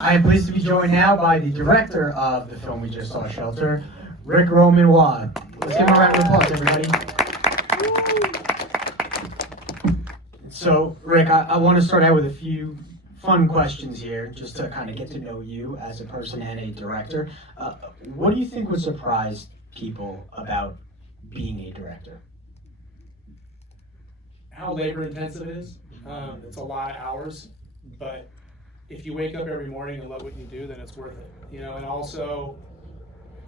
I am pleased to be joined now by the director of the film we just saw, Shelter, Rick Roman Waugh. Let's give him a round of applause, everybody. So, Rick, I want to start out with a few fun questions here, just to kind of get to know you as a person and a director. What do you think would surprise people about being a director? How labor intensive it is. It's a lot of hours, but if you wake up every morning and love what you do, then it's worth it. And also,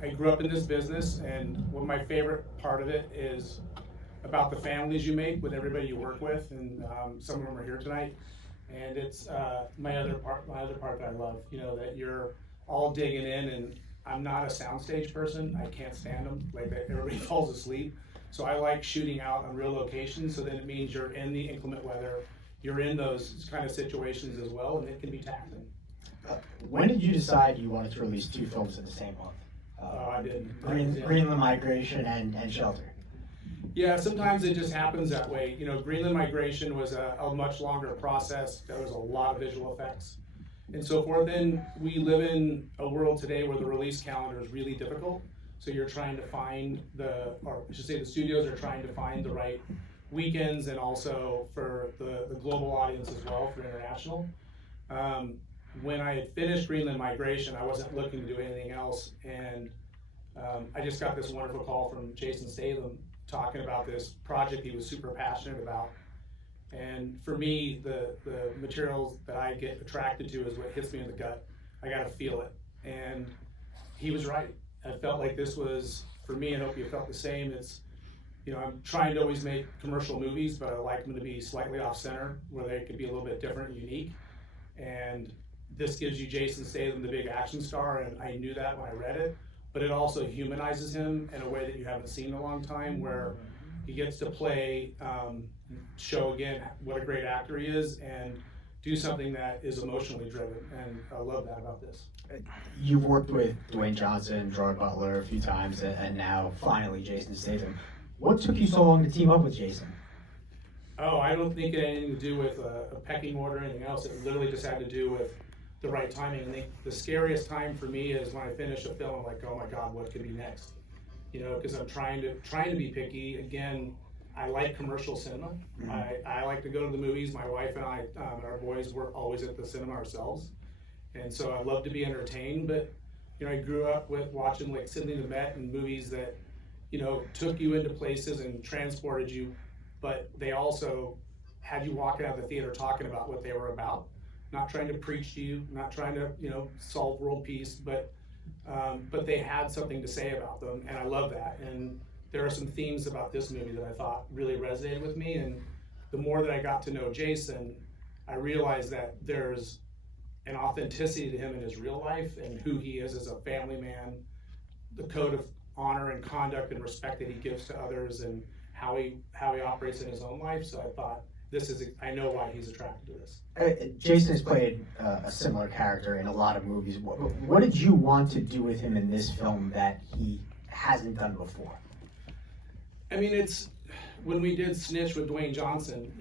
I grew up in this business, and one of my favorite part of it is about the families you make with everybody you work with, and some of them are here tonight. And it's my other part that I love. That you're all digging in, and I'm not a soundstage person. I can't stand them. Like everybody falls asleep. So I like shooting out on real locations. So then it means you're in the inclement weather. You're in those kind of situations as well, and it can be taxing. When did you decide you wanted to release two films in the same month? I did. Greenland Migration and Shelter. Yeah, sometimes it just happens that way. Greenland Migration was a much longer process. There was a lot of visual effects and so forth. Then we live in a world today where the release calendar is really difficult. So you're trying to find the studios are trying to find the right weekends, and also for the global audience as well, for international. When I had finished Greenland Migration, I wasn't looking to do anything else, and I just got this wonderful call from Jason Statham talking about this project he was super passionate about. And for me, the materials that I get attracted to is what hits me in the gut. I gotta feel it. And he was right. I felt like this was, for me, and I hope you felt the same, I'm trying to always make commercial movies, but I like them to be slightly off center, where they could be a little bit different and unique. And this gives you Jason Statham, the big action star, and I knew that when I read it, but it also humanizes him in a way that you haven't seen in a long time, where he gets to play, show again what a great actor he is, and do something that is emotionally driven, and I love that about this. You've worked with Dwayne Johnson, Gerard Butler a few times, and now finally Jason Statham. What took you so long to team up with Jason? Oh, I don't think it had anything to do with a pecking order or anything else. It literally just had to do with the right timing. And the scariest time for me is when I finish a film, I'm like, oh my God, what could be next? Because I'm trying to be picky. Again, I like commercial cinema. Mm-hmm. I like to go to the movies. My wife and I, and our boys, were always at the cinema ourselves. And so I love to be entertained, but I grew up with watching like Sidney Lumet and movies that took you into places and transported you, but they also had you walking out of the theater talking about what they were about, not trying to preach to you, not trying to solve world peace, but they had something to say about them, and I love that. And there are some themes about this movie that I thought really resonated with me, and the more that I got to know Jason, I realized that there's an authenticity to him in his real life and who he is as a family man, the code of honor and conduct and respect that he gives to others, and how he operates in his own life. So I thought, I know why he's attracted to this. Jason has played a similar character in a lot of movies. What did you want to do with him in this film that he hasn't done before? I mean, it's when we did Snitch with Dwayne Johnson,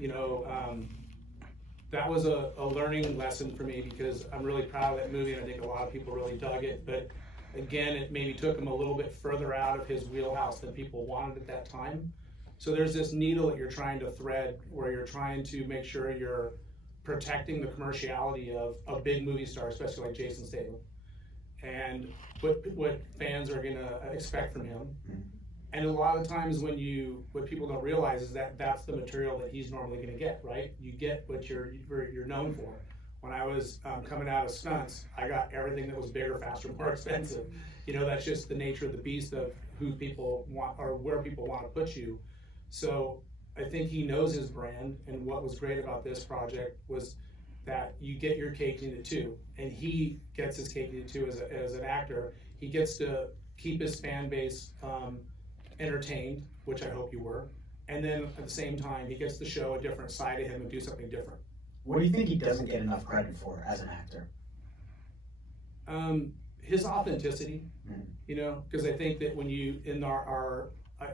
that was a learning lesson for me, because I'm really proud of that movie, and I think a lot of people really dug it. But again, it maybe took him a little bit further out of his wheelhouse than people wanted at that time. So there's this needle that you're trying to thread, where you're trying to make sure you're protecting the commerciality of a big movie star, especially like Jason Statham, and what fans are gonna expect from him. And a lot of times what people don't realize is that that's the material that he's normally gonna get, right? You get what you're known for. When I was coming out of stunts, I got everything that was bigger, faster, more expensive. That's just the nature of the beast of who people want, or where people want to put you. So I think he knows his brand, and what was great about this project was that you get your cake and eat it too, and he gets his cake and eat it too as an actor. He gets to keep his fan base entertained, which I hope you were, and then at the same time, he gets to show a different side of him and do something different. What do you think he doesn't get enough credit for as an actor? His authenticity, because I think that when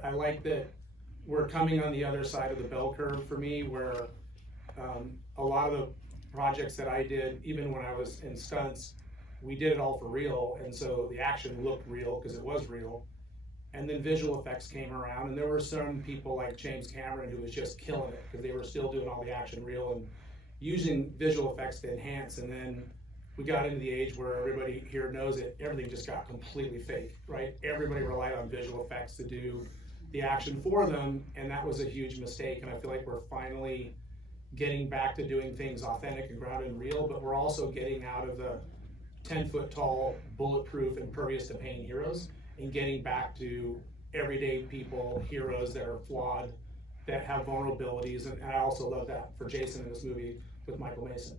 I like that we're coming on the other side of the bell curve for me, where a lot of the projects that I did, even when I was in stunts, we did it all for real, and so the action looked real because it was real. And then visual effects came around, and there were some people like James Cameron who was just killing it because they were still doing all the action real and using visual effects to enhance. And then we got into the age where everybody here knows it, everything just got completely fake, right? Everybody relied on visual effects to do the action for them, and that was a huge mistake. And I feel like we're finally getting back to doing things authentic and grounded and real, but we're also getting out of the 10-foot tall, bulletproof, impervious to pain heroes and getting back to everyday people, heroes that are flawed, that have vulnerabilities. And I also love that for Jason in this movie with Michael Mason.